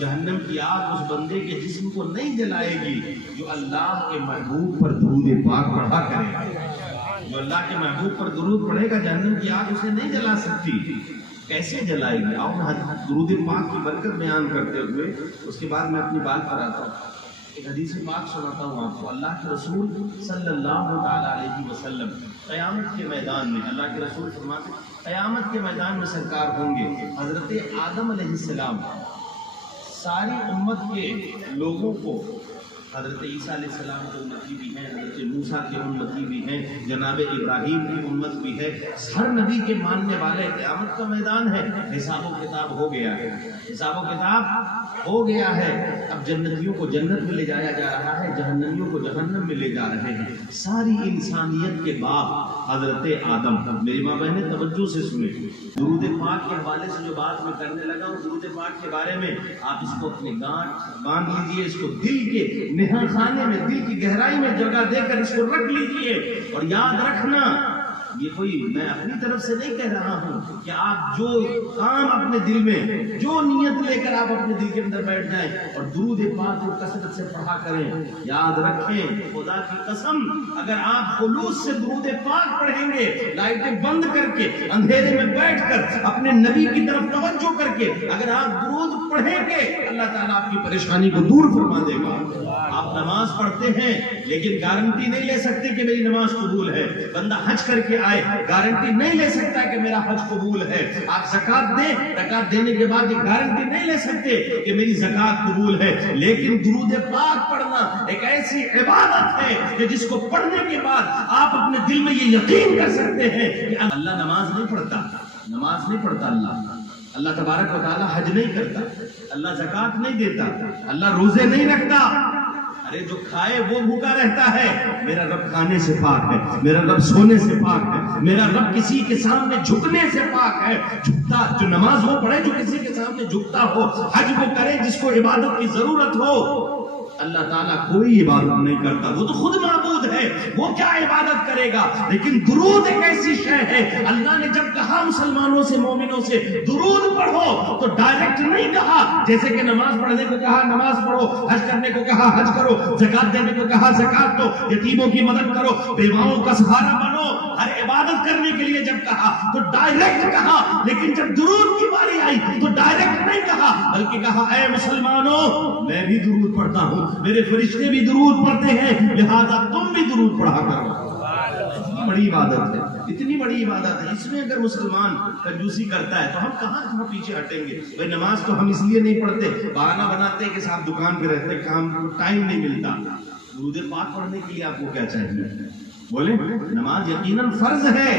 جہنم کی آگ اس بندے کے جسم کو نہیں جلائے گی جو اللہ کے محبوب پر درود پاک پڑھا کرے گا۔ جو اللہ کے محبوب پر درود پڑھے گا جہنم کی آگ اسے نہیں جلا سکتی۔ کیسے جلائے گی؟ آؤ درود پاک کی برکت بیان کرتے ہوئے اس کے بعد میں اپنی بات پر آتا ہوں۔ ایک حدیث پاک سناتا ہوں آپ کو۔ اللہ کے رسول صلی اللہ تعالیٰ علیہ وسلم قیامت کے میدان میں، اللہ کے رسول فرماتے ہیں قیامت کے میدان میں سرکار ہوں گے۔ حضرت آدم علیہ السلام ساری امت کے لوگوں کو، حضرت عیسیٰ علیہ السلام کی امتی بھی ہیں، حضرت موسیٰ کی امتی بھی ہیں، جناب ابراہیم کی امت بھی ہے، ہر نبی کے ماننے والے۔ قیامت کا میدان ہے، حساب و کتاب ہو گیا ہے، حساب و کتاب ہو گیا ہے۔ اب جنتیوں کو جنت میں لے جایا جا رہا ہے، جہنمیوں کو جہنم میں لے جا رہے ہیں۔ ساری انسانیت کے باپ حضرت آدم، میری ماں بہنیں توجہ سے سنیں، درود پاک کے حوالے سے جو بات میں کرنے لگا ہوں، درود پاک کے بارے میں آپ اس کو اپنے گانٹ باندھ لیجئے، اس کو دل کے نہا خانے میں، دل کی گہرائی میں جگہ دے کر اس کو رکھ لیجئے، اور یاد رکھنا یہ کوئی میں اپنی طرف سے نہیں کہہ رہا ہوں کہ آپ جو کام اپنے دل میں، جو نیت لے کر آپ اپنے دل کے اندر بیٹھ جائیں اور درود پاک کو کثرت سے پڑھا کریں۔ یاد رکھیں، خدا کی قسم، اگر آپ خلوص سے درود پاک پڑھیں گے، لائٹیں بند کر کے، اندھیرے میں بیٹھ کر، اپنے نبی کی طرف توجہ کر کے اگر آپ درود پڑھیں گے، اللہ تعالیٰ آپ کی پریشانی کو دور فرما دے گا۔ آپ نماز پڑھتے ہیں لیکن گارنٹی نہیں لے سکتے کہ میری نماز قبول ہے۔ بندہ حج کر کے آئے، گارنٹی نہیں لے سکتا کہ میرا حج قبول ہے۔ آپ زکات دیں، زکات دینے کے بعد یہ گارنٹی نہیں لے سکتے کہ میری زکات قبول ہے۔ لیکن درود پاک پڑھنا ایک ایسی عبادت ہے کہ جس کو پڑھنے کے بعد آپ اپنے دل میں یہ یقین کر سکتے ہیں کہ اللہ نماز نہیں پڑھتا، نماز نہیں پڑھتا اللہ تبارک و تعالیٰ حج نہیں کرتا، اللہ زکات نہیں دیتا، اللہ روزے نہیں رکھتا۔ ارے جو کھائے وہ بھوکا رہتا ہے، میرا رب کھانے سے پاک ہے، میرا رب سونے سے پاک ہے، میرا رب کسی کے سامنے جھکنے سے پاک ہے۔ جھکتا جو نماز وہ پڑھے جو کسی کے سامنے جھکتا ہو، حج وہ کرے جس کو عبادت کی ضرورت ہو۔ اللہ تعالیٰ کوئی عبادت نہیں کرتا، وہ تو خود معبود ہے، وہ کیا عبادت کرے گا؟ لیکن درود ایک ایسی شے ہے، اللہ نے جب کہا مسلمانوں سے، مومنوں سے درود پڑھو تو ڈائریکٹ نہیں کہا جیسے کہ نماز پڑھنے کو کہا نماز پڑھو، حج کرنے کو کہا حج کرو، زکات دینے کو کہا زکات دو، یتیموں کی مدد کرو، بیواؤں کا سہارا بنو۔ ہر عبادت کرنے کے لیے جب کہا تو ڈائریکٹ کہا، لیکن جب درود کی باری آئی تو ڈائریکٹ نہیں کہا، بلکہ کہا اے مسلمانوں میں بھی درود پڑھتا ہوں، میرے فرشتے بھی درود پڑھتے ہیں، لہذا تم بھی درود پڑھا کرو۔ اتنی بڑی عبادت ہے، اتنی بڑی عبادت ہے، اس میں اگر مسلمان کنجوسی کرتا ہے تو ہم کہاں پیچھے ہٹیں گے؟ بھائی نماز تو ہم اس لیے نہیں پڑھتے، بہانہ بناتے ہیں کہ صاحب دکان پہ رہتے، کام ٹائم نہیں ملتا۔ درود پاک پڑھنے کے لیے آپ کو کیا چاہیے؟ بولے نماز یقیناً فرض ہے،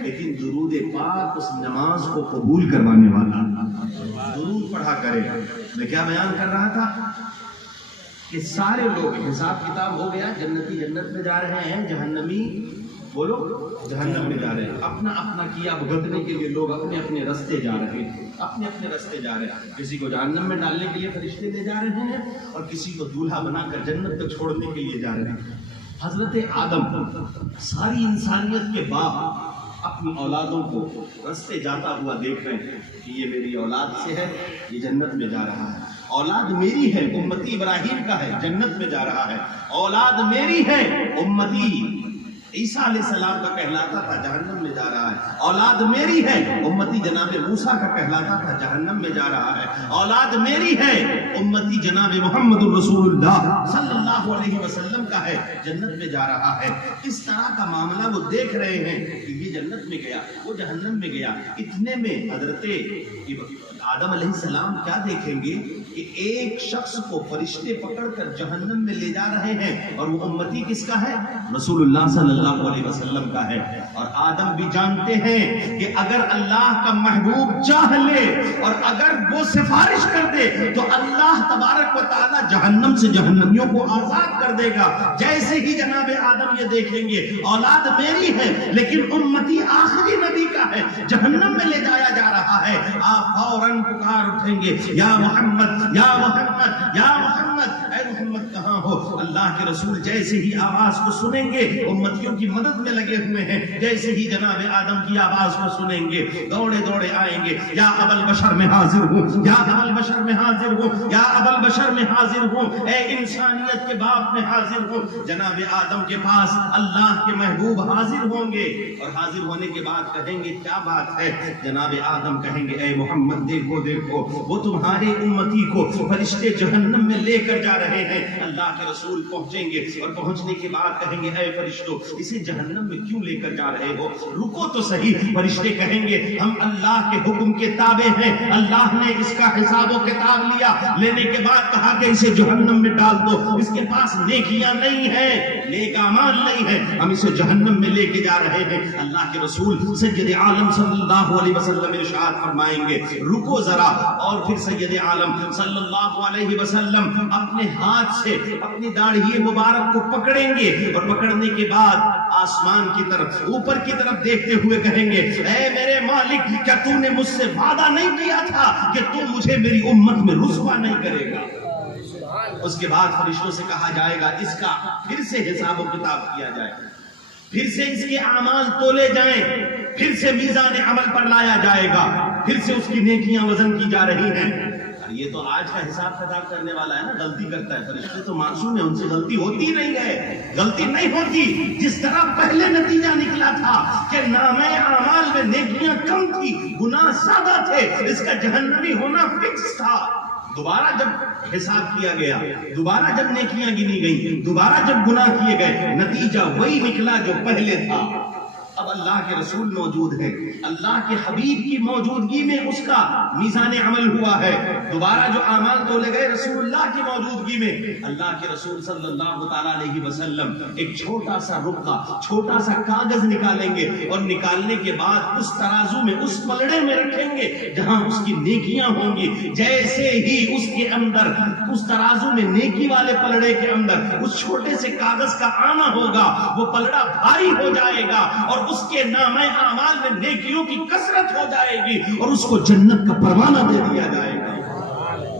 لیکن درود پاک اس نماز کو قبول کروانے والا، درود پڑھا کرے۔ میں کیا بیان کر رہا تھا کہ سارے لوگ حساب کتاب ہو گیا، جنتی جنت میں جا رہے ہیں، جہنمی بولو جہنم میں جا رہے ہیں۔ اپنا اپنا کیا بھگتنے کے لیے لوگ اپنے اپنے راستے جا رہے ہیں، اپنے اپنے راستے جا رہے ہیں۔ کسی کو جہنم میں ڈالنے کے لیے فرشتے لے جا رہے ہیں اور کسی کو دولہا بنا کر جنت تک چھوڑنے کے لیے جا رہے ہیں۔ حضرت آدم ساری انسانیت کے باپ اپنی اولادوں کو راستے جاتا ہوا دیکھ رہے ہیں کہ یہ میری اولاد سے ہے، یہ جنت میں جا رہا ہے، اولاد میری ہے، امتی ابراہیم کا ہے، جنت میں جا رہا ہے، اولاد میری ہے، امتی عیسیٰ علیہ السلام کا کہلاتا تھا، جہنم میں جا رہا ہے، اولاد میری ہے، امتی جناب موسیٰ کا کہلاتا تھا، جہنم میں جا رہا ہے، اولاد میری ہے، امتی جناب محمد الرسول اللہ صلی اللہ علیہ وسلم کا ہے، جنت میں جا رہا ہے۔ اس طرح کا معاملہ وہ دیکھ رہے ہیں کہ یہ جنت میں گیا، وہ جہنم میں گیا۔ اتنے میں حضرت آدم علیہ السلام کیا دیکھیں گے کہ ایک شخص کو فرشتے پکڑ کر جہنم میں لے جا رہے ہیں، اور وہ امتی کس کا ہے؟ رسول اللہ صلی اللہ علیہ وسلم کا ہے۔ اور آدم بھی جانتے ہیں کہ اگر اللہ کا محبوب چاہ لے اور اگر وہ سفارش کر دے تو اللہ تبارک و تعالی جہنم سے جہنمیوں کو آزاد کر دے گا۔ جیسے ہی جناب آدم یہ دیکھیں گے اولاد میری ہے لیکن امتی آخری نبی کا ہے، جہنم میں لے جایا جا رہا ہے، آپ فوراً پکار اٹھیں گے یا محمد یا محمد یا محمد، اے محمد کہاں ہو؟ اللہ کے رسول جیسے ہی آواز کو سنیں گے، امتیوں کی مدد میں لگے ہوئے ہیں، جیسے ہی جناب آدم کی آواز کو سنیں گے دوڑے دوڑے آئیں گے، یا ابل بشر میں حاضر ہوں، یا ابل بشر میں حاضر ہوں، یا بشر میں حاضر ہوں، اے انسانیت کے باپ میں حاضر ہوں۔ جناب آدم کے پاس اللہ کے محبوب حاضر ہوں گے، اور حاضر ہونے کے بعد کہیں گے کیا بات ہے؟ جناب آدم کہیں گے اے محمد دیکھو دیکھو، وہ تمہارے امتی کو فرشتے جہنم میں لے کر جا رہے ہیں۔ اللہ کے رسول پہنچیں گے، اور پہنچنے کے بعد کہیں گے اے فرشتوں، اسے جہنم میں کیوں لے کر جا رہے ہو؟ رکو تو صحیح۔ فرشتے کہیں گے ہم اللہ کے حکم کے تابع ہیں، اللہ نے اس کا حساب و کتاب لیا، لینے کے بعد کہا کہ اسے جہنم میں ڈال دو، اس کے پاس نیکیاں نہیں ہیں، نیک اعمال نہیں ہیں، ہم اسے جہنم میں لے کے جا رہے ہیں۔ اللہ کے رسول سید عالم صلی اللہ علیہ وسلم ارشاد فرمائیں گے رکو ذرا، اور پھر سید عالم صلی اللہ علیہ وسلم اپنے ہاتھ سے اپنی داڑھی مبارک کو پکڑیں گے، اور پکڑنے کے بعد آسمان کی طرف، اوپر کی طرف دیکھتے ہوئے کہیں گے اے میرے مالک، کیا تو نے مجھ سے وعدہ نہیں کیا تھا کہ تو مجھے میری امت میں رسوا نہیں کرے گا؟ اس کے بعد فرشتوں سے کہا جائے گا اس کا پھر سے حساب و کتاب کیا جائے، پھر سے اس کے اعمال تولے جائیں، پھر سے میزان عمل پر لایا جائے گا، پھر سے اس کی نیکیاں وزن کی جا رہی ہیں۔ یہ تو آج کا حساب کتاب کرنے والا ہے نا، غلطی کرتا ہے۔ فرشتے تو معصوم ہیں، ان سے غلطی ہوتی نہیں ہے، غلطی نہیں ہوتی۔ جس طرح پہلے نتیجہ نکلا تھا کہ نامہ اعمال میں نیکیاں کم تھی، گناہ زیادہ تھے، اس کا جہنمی ہونا فکس تھا، دوبارہ جب حساب کیا گیا، دوبارہ جب نیکیاں گنی گئیں، دوبارہ جب گناہ کیے گئے، نتیجہ وہی نکلا جو پہلے تھا۔ اب اللہ کے رسول موجود ہے، اللہ کے حبیب کی موجودگی میں اس کا میزان عمل ہوا ہے، دوبارہ جو اعمال تولے گئے رسول اللہ کی موجودگی میں، اللہ کے رسول صلی اللہ تعالیٰ علیہ وسلم ایک چھوٹا سا رقعہ، چھوٹا سا کاغذ نکالیں گے، اور نکالنے کے بعد اس ترازو میں، اس پلڑے میں رکھیں گے جہاں اس کی نیکیاں ہوں گی۔ جیسے ہی اس کے اندر، اس ترازو میں نیکی والے پلڑے کے اندر اس چھوٹے سے کاغذ کا آنا ہوگا، وہ پلڑا بھاری ہو جائے گا، اور اس کے نامہ اعمال میں نیکیوں کی کثرت ہو جائے گی، اور اس کو جنت کا پروانہ دے دیا جائے گا۔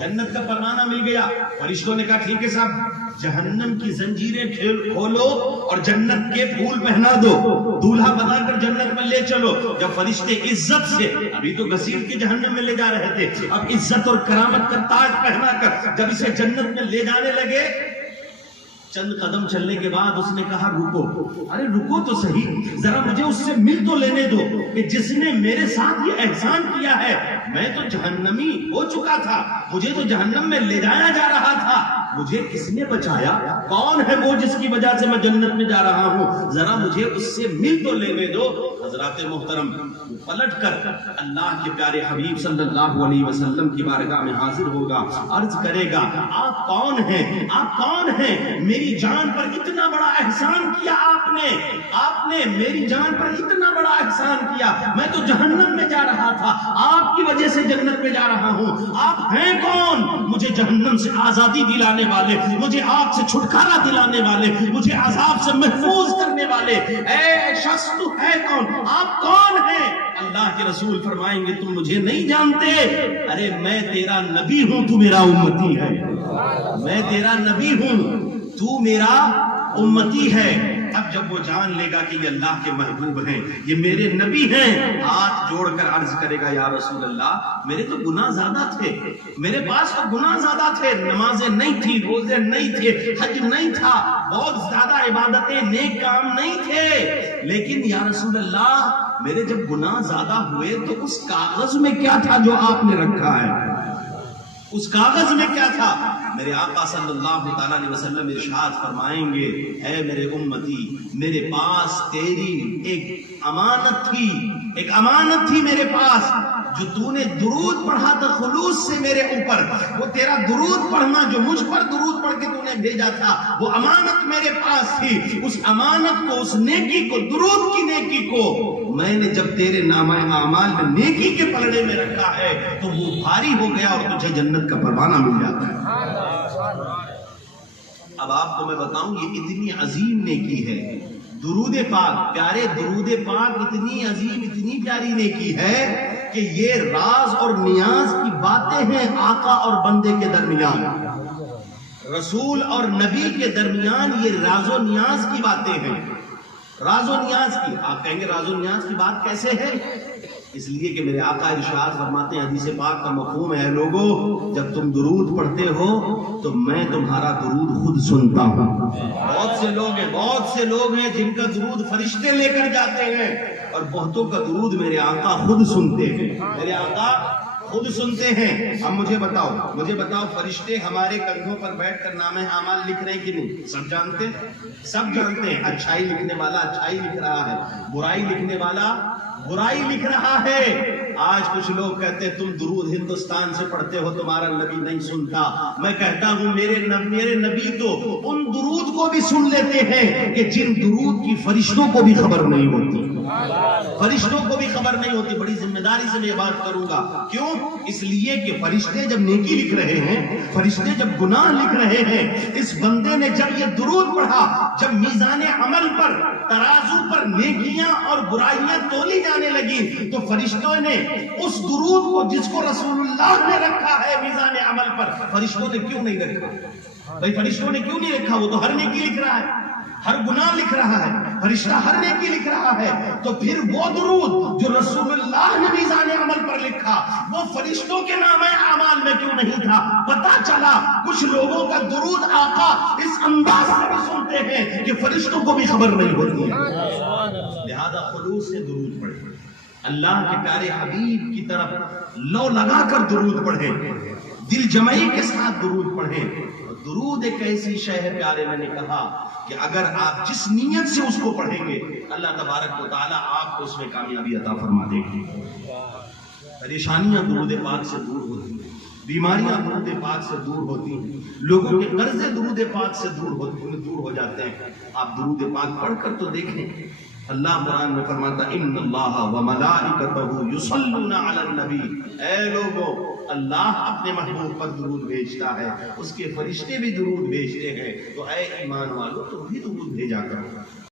جنت کا پروانہ مل گیا۔ فرشتوں نے کہا ٹھیک ہے صاحب، جہنم کی زنجیریں کھولو اور جنت کے پھول پہنا دو، دولہا بنا کر جنت میں لے چلو۔ جب فرشتے عزت سے، ابھی تو گھسیٹ کے جہنم میں لے جا رہے تھے، اب عزت اور کرامت کا تاج پہنا کر جب اسے جنت میں لے جانے لگے، چند قدم چلنے کے بعد اس نے کہا رکو، ارے رکو تو صحیح، ذرا مجھے اس سے مل تو لینے دو کہ جس نے میرے ساتھ یہ احسان کیا ہے۔ میں تو جہنمی ہو چکا تھا، مجھے تو جہنم میں لے جایا جا رہا تھا، مجھے کس نے بچایا؟ کون ہے وہ جس کی وجہ سے میں جنت میں جا رہا ہوں؟ ذرا مجھے اس سے مل تو لینے دو۔ حضرات محترم پلٹ کر اللہ کے پیارے حبیب صلی اللہ علیہ وسلم کی بارگاہ میں حاضر ہوگا، عرض کرے گا آپ کون ہیں؟ آپ کون ہیں؟ میری جان پر اتنا بڑا احسان کیا آپ نے میری جان پر اتنا بڑا احسان کیا، میں تو جہنم میں جا رہا تھا، آپ کی وجہ سے جنت میں جا رہا ہوں۔ آپ ہیں کون؟ مجھے جہنم سے آزادی دلانے والے، مجھے آگ سے چھٹکارا دلانے والے، مجھے عذاب سے محفوظ کرنے والے، اے شخص تو ہے کون؟ آپ کون ہیں؟ اللہ کے رسول فرمائیں گے تم مجھے نہیں جانتے؟ ارے میں تیرا نبی ہوں، تو میرا امتی ہے، میں تیرا نبی ہوں، تو میرا امتی ہے۔ اب جب وہ جان لے گا کہ یہ اللہ کے محبوب ہیں، یہ میرے نبی ہیں، ہاتھ جوڑ کر عرض کرے گا یا رسول اللہ میرے تو گناہ زیادہ تھے، میرے پاس تو گناہ زیادہ تھے، نمازیں نہیں تھی، روزے نہیں تھے، حج نہیں تھا، بہت زیادہ عبادتیں، نیک کام نہیں تھے، لیکن یا رسول اللہ میرے جب گناہ زیادہ ہوئے تو اس کاغذ میں کیا تھا جو آپ نے رکھا ہے؟ اس کاغذ میں کیا تھا؟ میرے آقا صلی اللہ تعالیٰ علیہ وسلم ارشاد فرمائیں گے اے میرے امتی، میرے پاس تیری ایک امانت تھی میرے پاس، جو تو نے درود پڑھا تھا خلوص سے میرے اوپر، وہ تیرا درود پڑھنا جو مجھ پر درود پڑھ کے تو نے بھیجا تھا، وہ امانت میرے پاس تھی۔ اس امانت کو، اس نیکی کو، درود کی نیکی کو میں نے جب تیرے نامہ اعمال میں نیکی کے پلڑے میں رکھا ہے تو وہ بھاری ہو گیا اور تجھے جنت کا پروانہ مل جاتا ہے۔ اب آپ کو میں بتاؤں یہ اتنی عظیم نیکی ہے، درود پاک، پیارے درود پاک اتنی عظیم، اتنی پیاری نیکی ہے کہ یہ راز اور نیاز کی باتیں ہیں آقا اور بندے کے درمیان، رسول اور نبی کے درمیان یہ راز و نیاز کی باتیں ہیں، راز و نیاز کی۔ آپ کہیں گے راز و نیاز کی بات کیسے ہے؟ اس لیے کہ میرے آقا ارشاد فرماتے ہیں، حدیث پاک کا مفہوم ہے، لوگوں جب تم درود پڑھتے ہو تو میں تمہارا درود خود سنتا ہوں۔ بہت سے لوگ ہیں جن کا درود فرشتے لے کر جاتے ہیں، اور بہتوں کا درود میرے آقا خود سنتے ہیں، میرے آقا خود سنتے ہیں۔ اب مجھے بتاؤ فرشتے ہمارے کندھوں پر بیٹھ کر نامہ اعمال لکھ رہے ہیں کہ نہیں؟ سب جانتے ہیں۔ اچھائی لکھنے والا اچھائی لکھ رہا ہے، برائی لکھنے والا برائی لکھ رہا ہے۔ آج کچھ لوگ کہتے ہیں تم درود ہندوستان سے پڑھتے ہو، تمہارا نبی نہیں سنتا۔ میں کہتا ہوں میرے نبی تو ان درود کو بھی سن لیتے ہیں کہ جن درود کی فرشتوں کو بھی خبر نہیں ہوتی، بڑی ذمہ داری سے میں یہ بات کروں گا۔ کیوں؟ اس لیے کہ فرشتے جب نیکی لکھ رہے ہیں، فرشتے جب گناہ لکھ رہے ہیں، اس بندے نے جب یہ درود پڑھا، جب میزان عمل پر ترازو پر نیکیاں اور برائیاں تولی جانے لگی، تو فرشتوں نے اس درود کو جس کو رسول اللہ نے رکھا ہے میزان عمل پر، فرشتوں نے کیوں نہیں رکھا؟ وہ تو ہر نیکی لکھ رہا ہے، ہر گناہ لکھ رہا ہے، فرشتہ ہر نیکی لکھ رہا ہے، تو پھر وہ درود جو رسول اللہ نے میزان عمل پر لکھا وہ فرشتوں کے نامہ اعمال میں کیوں نہیں تھا؟ پتہ چلا کچھ لوگوں کا درود آقا اس انداز سے بھی سنتے ہیں کہ فرشتوں کو بھی خبر نہیں ہوتی ہے۔ لہذا خلوص سے درود پڑھیں، اللہ کے پیارے حبیب کی طرف لو لگا کر درود پڑھیں، دل جمعی کے ساتھ درود پڑھیں۔ درود ایک ایسی شے ہے پیارے، میں نے کہا کہ اگر آپ جس نیت سے اس کو پڑھیں گے اللہ تبارک و تعالیٰ آپ کو اس میں کامیابی عطا فرما دے گی۔ پریشانیاں درود پاک سے دور ہوتی ہیں، بیماریاں درود پاک سے دور ہوتی ہیں، لوگوں کے قرضے درود پاک سے دور ہو جاتے ہیں۔ آپ درود پاک پڑھ کر تو دیکھیں، اللہ قرآن میں فرماتا ان اللہ وملائکتہ یصلون علی النبی، اے لوگوں اللہ اپنے محبوب پر درود بھیجتا ہے، اس کے فرشتے بھی درود بھیجتے ہیں، تو اے ایمان والو تم بھی درود بھیجا کرو۔